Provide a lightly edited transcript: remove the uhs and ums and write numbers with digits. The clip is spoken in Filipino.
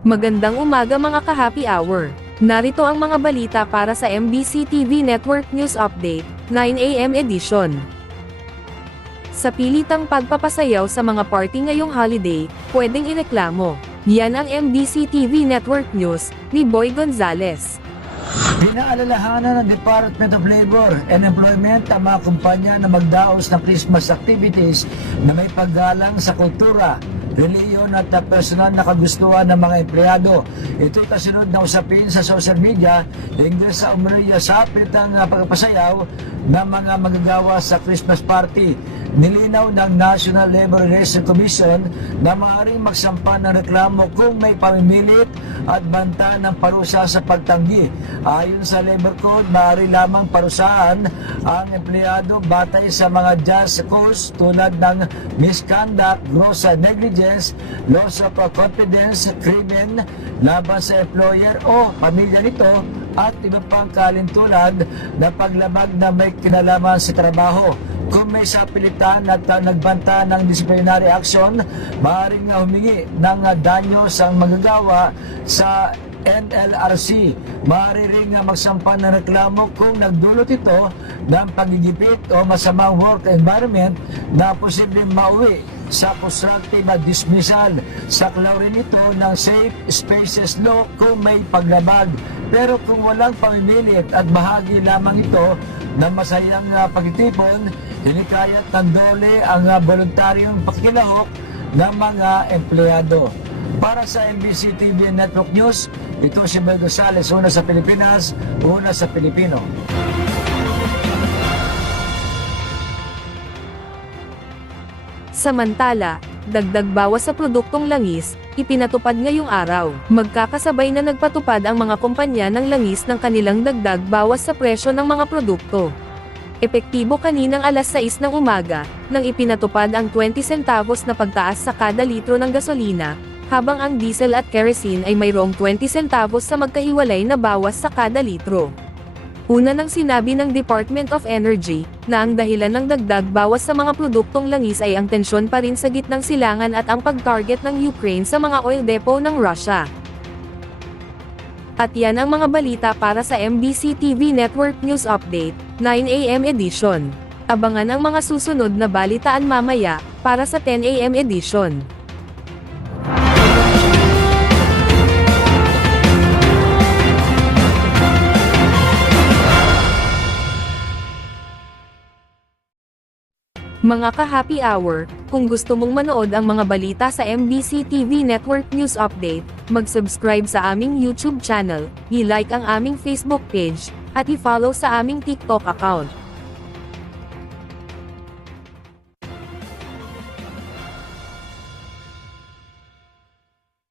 Magandang umaga mga ka-happy hour. Narito ang mga balita para sa MBC TV Network News Update, 9 AM edition. Sa pilitang pagpapasayaw sa mga party ngayong holiday, pwedeng ireklamo. Yan ang MBC TV Network News, ni Boy Gonzales. Pinaalalahanan ng Department of Labor and Employment ang mga kumpanya na magdaos ng Christmas activities na may paggalang sa kultura, reliyon at personal na kagustuhan ng mga empleyado. Ito'y kasunod na usapin sa social media hinggil sa umano'y sapit ang pagpapasayaw ng mga magagawa sa Christmas party. Nilinaw ng National Labor Relations Commission na maaaring magsampa ng reklamo kung may pamimilit at banta ng parusa sa pagtanggi. Ayon sa Labor Code, maaari lamang parusahan ang empleyado batay sa mga just cause tulad ng misconduct, gross negligence, loss of confidence, crimen laban sa employer o pamilya nito at iba pang kalintulad na paglabag na may kinalaman sa trabaho. Kung may sapilitan at nagbanta ng disciplinary action, maaaring humingi ng danyo sa magagawa sa NLRC. Maaari ring magsampa ng reklamo kung nagdulot ito ng pagigipit o masamang work environment na posibleng mauwi sa constructive dismissal. Saklaw rin ito ng Safe Spaces Law kung may paglabag. Pero kung walang pamimilit at bahagi lamang ito ng masayang pagtitipon, hinikayat ng dole ang voluntaryong pakilahok ng mga empleyado. Para sa MBC TV Network News, ito si Boy Gonzales, una sa Pilipinas, una sa Pilipino. Samantala, dagdag bawas sa produktong langis, ipinatupad ngayong araw. Magkakasabay na nagpatupad ang mga kumpanya ng langis ng kanilang dagdag bawas sa presyo ng mga produkto. Epektibo kaninang alas 6 ng umaga, nang ipinatupad ang 20 centavos na pagtaas sa kada litro ng gasolina, habang ang diesel at kerosene ay mayroong 20 centavos sa magkahiwalay na bawas sa kada litro. Una nang sinabi ng Department of Energy, na ang dahilan ng dagdag bawas sa mga produktong langis ay ang tensyon pa rin sa gitnang silangan at ang pag-target ng Ukraine sa mga oil depot ng Russia. At yan ang mga balita para sa MBC TV Network News Update, 9 AM edition. Abangan ang mga susunod na balitaan mamaya, para sa 10 AM edition. Mga ka-happy hour, kung gusto mong manood ang mga balita sa MBC TV Network News Update, mag-subscribe sa aming YouTube channel, i-like ang aming Facebook page, at i-follow sa aming TikTok account.